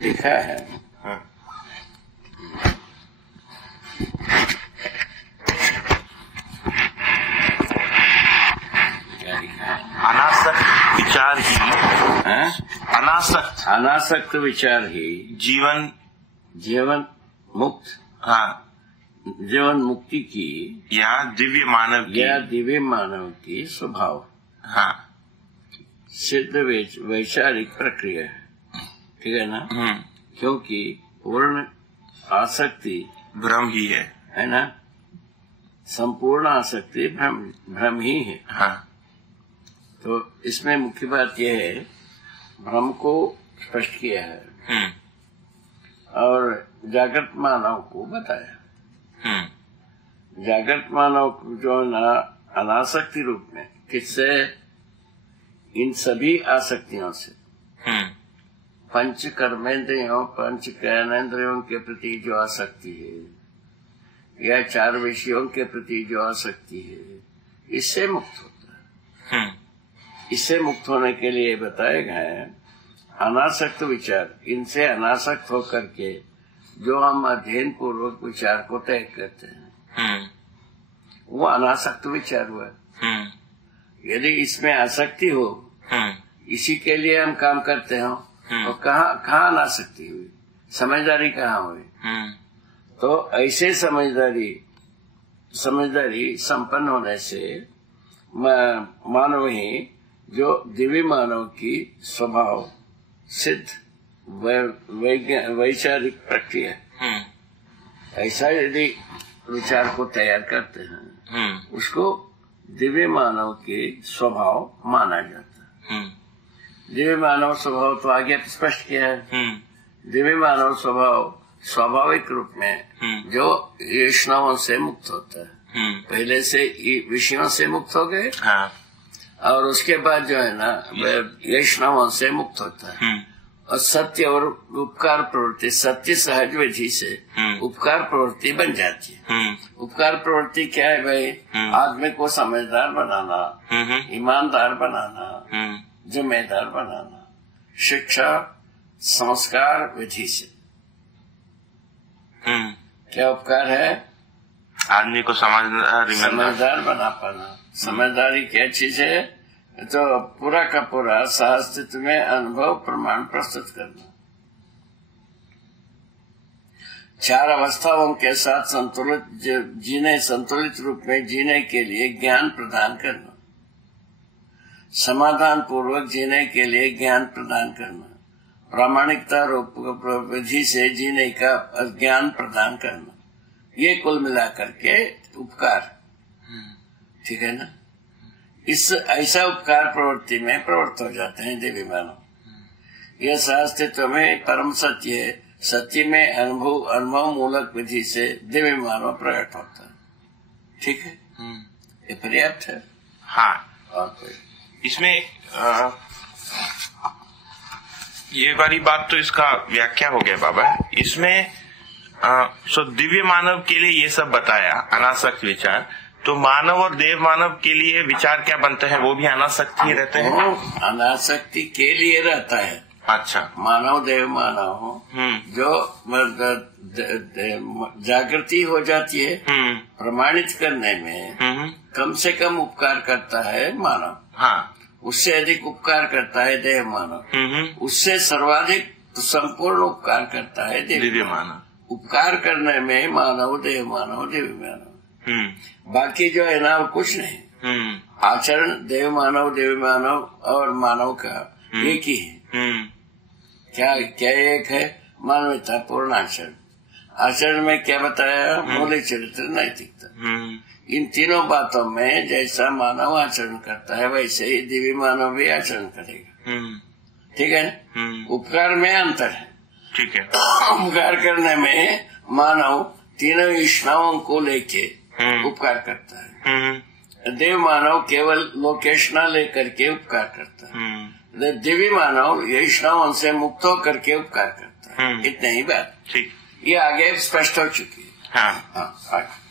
लिखा है। हाँ। क्या लिखा है? अनासक्त विचार ही हाँ? अनासक्त विचार ही जीवन मुक्त, हाँ, जीवन मुक्ति की या दिव्य मानव की स्वभाव, हाँ, सिद्ध वैचारिक प्रक्रिया है। ठीक है ना? क्योंकि पूर्ण आसक्ति भ्रम ही है ना? संपूर्ण आसक्ति भ्रम ही है। हाँ। तो इसमें मुख्य बात यह है, भ्रम को स्पष्ट किया है और जागृत मानव को बताया। जागृत मानव को जो अनासक्ति रूप में, किससे? इन सभी आसक्तियों से, पंच कर्मेंद्रियों, पंच ज्ञानेंद्रियों के प्रति जो आसक्ति है या चार विषयों के प्रति जो आसक्ति है, इससे मुक्त होता है। इससे मुक्त होने के लिए बताए गए अनासक्त विचार। इनसे अनासक्त होकर के जो हम अध्ययन पूर्वक विचार को तय करते हैं, वो अनासक्त विचार हुआ। यदि इसमें आसक्ति हो, इसी के लिए हम काम करते हो, तो कहाँ अनासक्ति हुई? समझदारी कहाँ हुई? तो ऐसे समझदारी संपन्न होने से मानव ही जो दिव्य मानव की स्वभाव सिद्ध वैचारिक प्रक्रिया, ऐसा यदि विचार को तैयार करते हैं, उसको दिव्य मानव के स्वभाव माना जाता है। दिव्य मानव स्वभाव तो आगे स्पष्ट किया है। दिव्य मानव स्वभाव स्वाभाविक रूप में जो वासनाओं से मुक्त होता है। पहले से विषयों से मुक्त हो गए, हाँ। और उसके बाद जो है ना, वासनाओं से मुक्त होता है। और सत्य और उपकार प्रवृत्ति, सत्य सहज विधि से उपकार प्रवृत्ति बन जाती है। उपकार प्रवृत्ति क्या है भाई? आदमी को समझदार बनाना, ईमानदार बनाना, जिम्मेदार बनाना, शिक्षा संस्कार विधि से। क्या उपकार है? आदमी को समझदार बना पाना। समझदारी क्या चीज है? तो पूरा का पूरा सहअस्तित्व में अनुभव प्रमाण प्रस्तुत करना, चार अवस्थाओं के साथ संतुलित रूप में जीने के लिए ज्ञान प्रदान करना, समाधान पूर्वक जीने के लिए ज्ञान प्रदान करना, प्रामाणिकता रूप विधि से जीने का ज्ञान प्रदान करना, ये कुल मिलाकर के उपकार। ठीक है ना? इस ऐसा उपकार प्रवृत्ति में प्रवृत्त हो जाते हैं दिव्य मानव। यह सहअस्तित्व में परम सत्य है। सत्य में अनुभव मूलक विधि से दिव्य मानव प्रकट होता है। ठीक है? ये पर्याप्त है। हाँ। और कोई इसमें ये वाली बात तो इसका व्याख्या हो गया बाबा। इसमें सो दिव्य मानव के लिए ये सब बताया, अनासक्त विचार। तो मानव और देव मानव के लिए विचार क्या बनते हैं? वो भी अनासक्त ही रहते हैं? अनासक्ति के लिए रहता है। अच्छा। मानव देव मानव जो जागृति हो जाती है, प्रमाणित करने में कम से कम उपकार करता है मानव। हाँ। उससे अधिक उपकार करता है देव मानव। उससे सर्वाधिक संपूर्ण उपकार करता है दिव्य मानव। उपकार करने में मानव देव मानव दिव्य मानव। बाकी जो है ना, और कुछ नहीं। आचरण देव मानव और मानव का एक ही है। क्या एक है? मानवता पूर्ण आचरण। आचरण में क्या बताया? मूल्य चरित्र नैतिकता। इन तीनों बातों में जैसा मानव आचरण करता है, वैसे ही दिव्य मानव भी आचरण करेगा। ठीक है? उपकार में अंतर है। ठीक है। उपकार करने में मानव तीनों वासनाओं को लेके उपकार करता है। देव मानव केवल लोकेशना लेकर के उपकार करता है। दिव्य मानव वासनाओं से मुक्त होकर के उपकार करता है। इतने ही बात। ठीक। ये आगे स्पष्ट हो चुकी है। हाँ। आगे।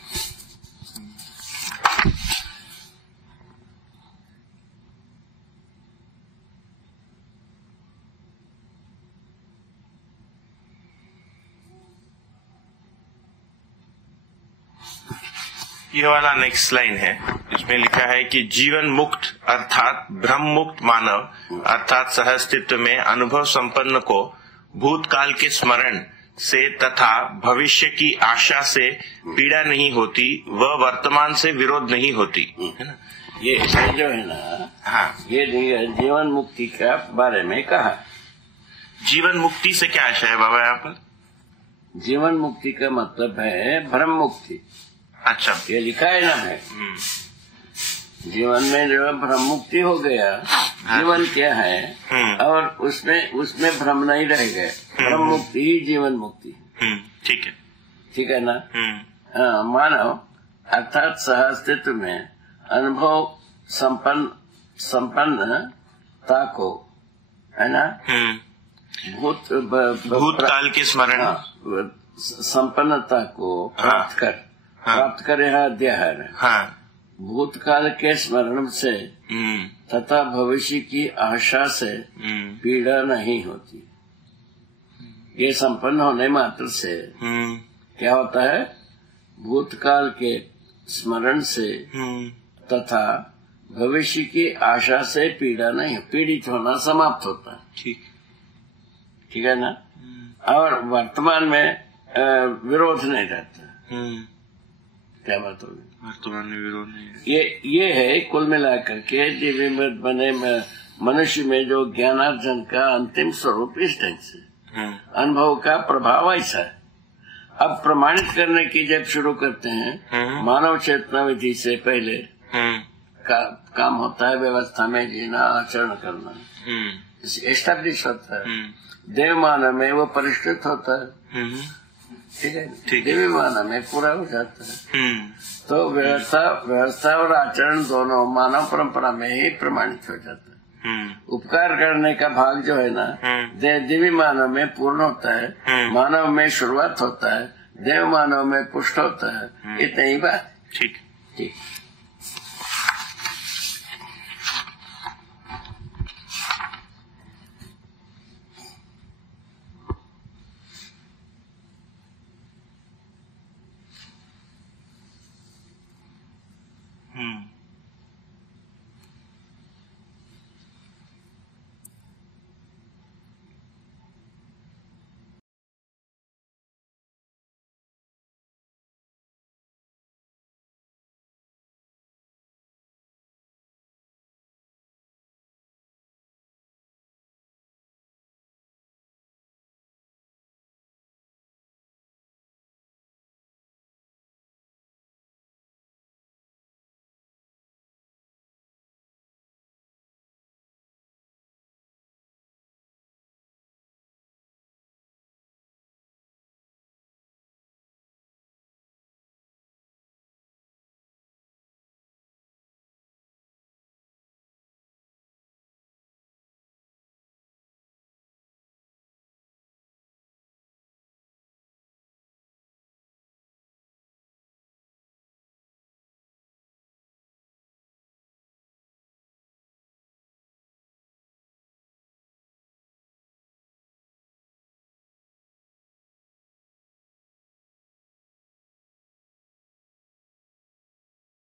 ये वाला नेक्स्ट लाइन है, इसमें लिखा है कि जीवन मुक्त अर्थात ब्रह्म मुक्त मानव अर्थात सहअस्तित्व में अनुभव संपन्न को भूतकाल के स्मरण से तथा भविष्य की आशा से पीड़ा नहीं होती, वह वर्तमान से विरोध नहीं होती, है ना। ये जो है ना, हाँ, ये जीवन मुक्ति का बारे में कहा। जीवन मुक्ति से क्या आशा है बाबा यहाँ पर? जीवन मुक्ति का मतलब है ब्रह्म मुक्ति। अच्छा, ये लिखा है ना है। जीवन में जो ब्रह्म मुक्ति हो गया, जीवन क्या है, और उसमें भ्रम नहीं रह गए, ब्रह्म मुक्ति ही जीवन मुक्ति। ठीक है, ठीक है ना। मानव अर्थात सहअस्तित्व में अनुभव संपन्नता को, है ना, भूतकाल के स्मरण, संपन्नता को प्राप्त कर यह अध्याय है। हाँ, भूतकाल के स्मरण से तथा भविष्य की आशा से पीड़ा नहीं होती। ये संपन्न होने मात्र से क्या होता है? भूतकाल के स्मरण से तथा भविष्य की आशा से पीड़ा नहीं, पीड़ित होना समाप्त होता है। ठीक है ना। और वर्तमान में विरोध नहीं रहता। क्या बात होगी? वर्तमान में विरोध नहीं। ये है कुल मिलाकर के दिव्य में बने मनुष्य में जो ज्ञानार्जन का अंतिम स्वरूप इस ढंग से अनुभव का प्रभाव ऐसा है। अब प्रमाणित करने की जब शुरू करते हैं, मानव चेतना विधि से पहले काम होता है व्यवस्था में जीना, आचरण करना, एस्टैब्लिश होता है। देव मानव में वो परिष्कृत होता है। ठीक है, देवी मानव में पूरा हो जाता है। तो व्यवस्था और आचरण दोनों मानव परंपरा में ही प्रमाणित हो जाता है। उपकार करने का भाग जो है ना, देवी मानव में पूर्ण होता है, मानव में शुरुआत होता है, देव मानव में पुष्ट होता है। इतनी ही बात। ठीक।